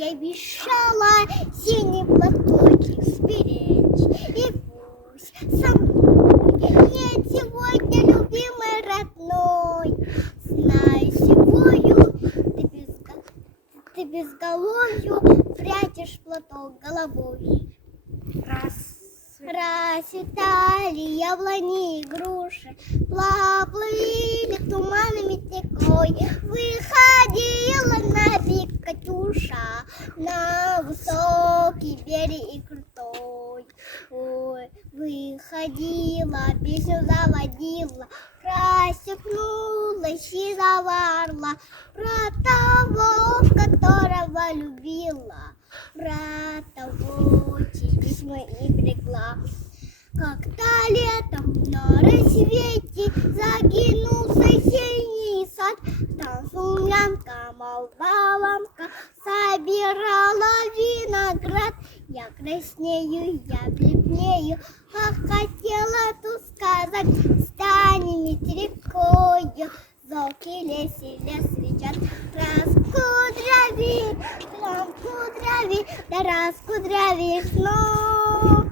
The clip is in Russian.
я обещала синий платочек сберечь. И пусть со мной нет сегодня, любимый родной. Знаю, сегодня ты безголовью прячешь платок головой. Расцветали яблони и груши, плавали туманами текой. Выходила на пик Катюша, на высокий берег крутой. Ой, выходила, песню заводила, рассекнулась и заварла про того, которого любила, про того, чьи письма и берегла. Когда летом на рассвете загинулся синий сад, там сумлянка, молдаванка собирала виноград. Я краснею, я бледнею, как хотела тут сказать, станем ветрякою, золки леси лес кричат, раскудрави, да раскудрави снова.